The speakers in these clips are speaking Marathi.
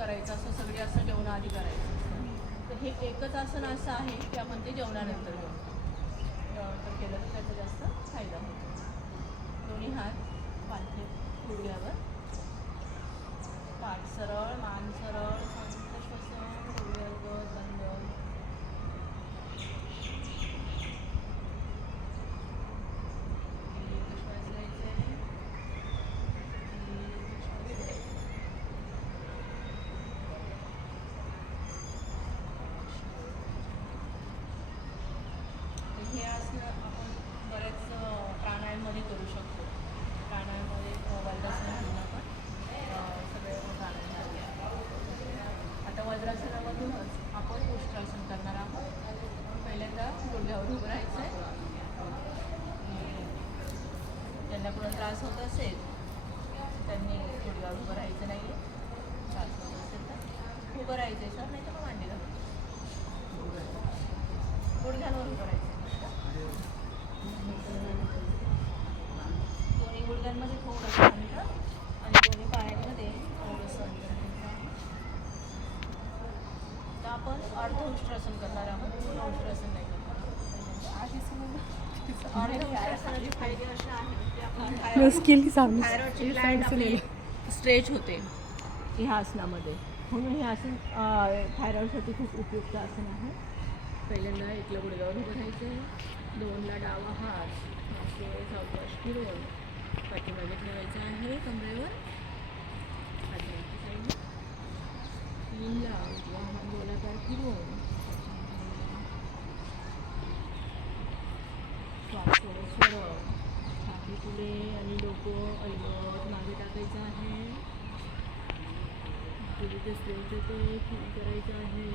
करायचं असं सगळे असं जेवणाआधी करायचं असतं. तर हे एकच आसन असं आहे की आपण ते जेवणानंतर तर केलं तर त्याचा जास्त फायदा होतो. दोन्ही हात पालथे गुडघ्यावर, पाठ सरळ, मान सरळ, शांत श्वसन, गुडघ्यावर बंद. श्वास घ्यायचे, हे आसन आपण बरेच प्राणायाममध्ये करू शकतो. प्राणायाममध्ये वज्रासन घेऊन आपण सगळे प्राणायाम करूया. आता वज्रासनामधूनच आपण उष्ट्रासन करणार आहोत. पहिल्यांदा गुडघ्यावर उभं राहायचं आहे. ज्यांना कोणाला त्रास होत असेल त्यांनी गुडघ्यावर उभं राहायचं नाही आहे. त्रास होत असेल तर उभं राहायचं आहे सर, नाही तर मग मांडी घालून गुडघ्यांवर उभं राहायचं. दोन्ही गुडघ्यांमध्ये थोडंसं अंतर आणि दोन्ही पायांमध्ये थोडंसं अंतर घ्यायचं आहे. तर आपण अर्ध उष्ट्रासन करणार आहोत, पूर्ण उष्ट्रासन नाही करणार. अर्ध उष्ट्रासनाचे फायदे असे आहेत की आपण थायरॉइडची ग्लँड आपली स्ट्रेच होते ह्या आसनामध्ये, म्हणून हे आसन थायरॉइडसाठी खूप उपयुक्त आसन आहे. पहिल्यांदा एकला गुडघ्यावर उभं राहायचं, दोनला डावा हात असे सावकाश फिरवून पाठीमागे ठेवायचा आहे कमरेवर, पाठीमागची साईड. तीनला उजवा हात गोलाकार फिरवून श्वास थोडं सरळ, छाती पुढे आणि डोकं अलगद मागे टाकायचं आहे. पुढे जे स्ट्रेच होते फील करायचं आहे.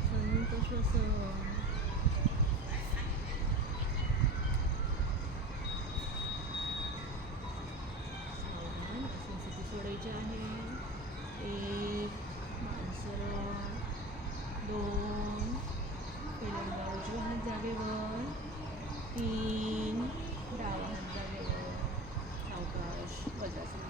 शांत श्वसन. सोडायचे आहे. 1 मान सरळ, 2 पहिल्यांदा उजवा हात जागेवर, 3 डावा हात जागेवर, सावकाश वज्रासन.